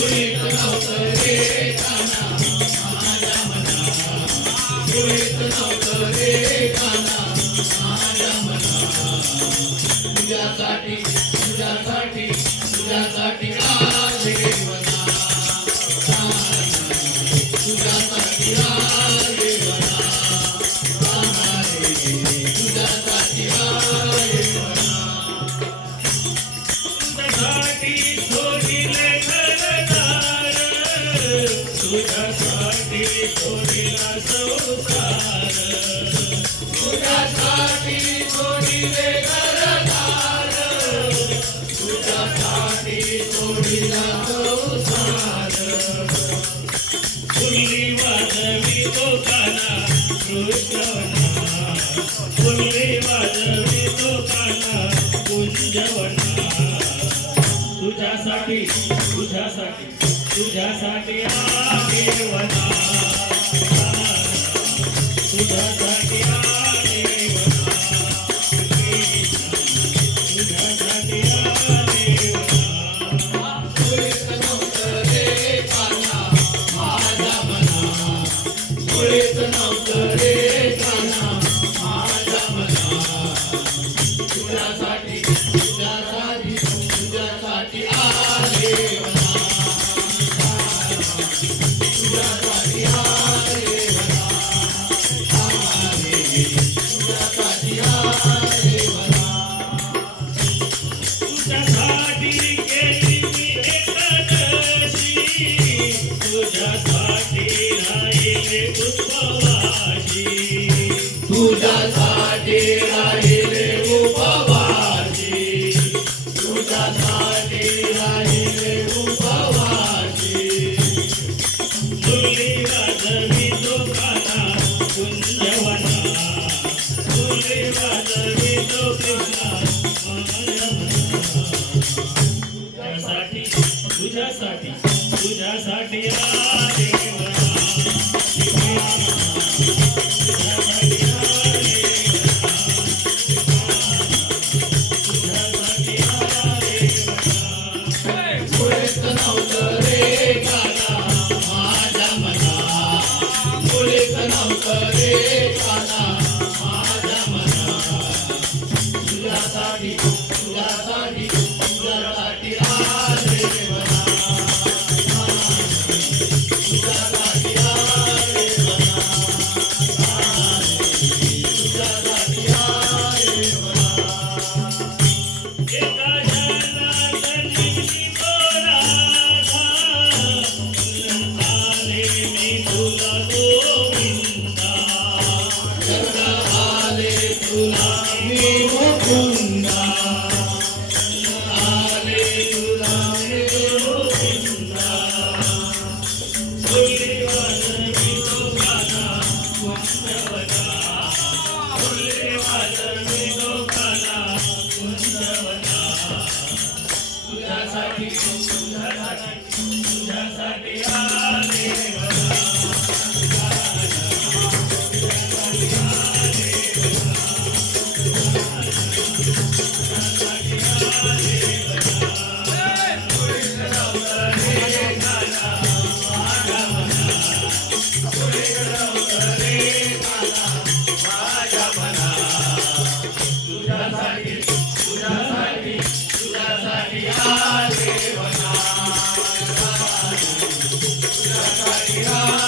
तुझ्यासाठी आहे वना, तुझ्यासाठी आहे वना, तुझ्यासाठी आहे वना. मुळीच नव्हतं रे काना माझ्या मना, मुळीच नव्हतं रे काना माझ्या मना. तुझ्यासाठी तुझ्यासाठी तुझ्यासाठी आहे वना, तुझ्यासाठी आहे वना, तुझ्यासाठी आहे वना. तुझ्यासाठी केली मी एकादशी, तुझ्यासाठी राहिले उपवासी, तुझ्यासाठी राहिले उपवासी, तुझ्यासाठी राहिले उपवासी. मुरली वाजवितो काना कुंजवना, मुरली वाजवितो कृष्णा माझ्या मना. तुझ्यासाठी तुझ्यासाठी तुझ्यासाठी आहे वना, तुझ्यासाठी आहे वना, तुझ्यासाठी आहे वना. मुळीच नव्हतं रे काना माझ्या मना, मुळीच नव्हतं रे काना माझ्या मना. तुझ्यासाठी तुझ्यासाठी तुझ्यासाठी आहे वना, तुझ्यासाठी आहे वना, तुझ्यासाठी आहे वना. एका जनार्दनी राधा, आले मी तुला गोविंदा, आले तुला मी मुकुंदा, आले तुला मी गोविंदा. मुरली वाजवितो काना कुंजवना, मुरली वाजवितो काना कुंजवना. तुझ्यासाठी तुझ्यासाठी तुझ्यासाठी आले वना, तुझ्यासाठी आले वना, तुझ्यासाठी आले वना. मुळीच नव्हतं रे काना माझ्या मना, मुळीच नव्हतं रे काना माझ्या मना. तुझ्यासाठी तुझ्यासाठी तुझ्यासाठी आले वना, तुझ्यासाठी आले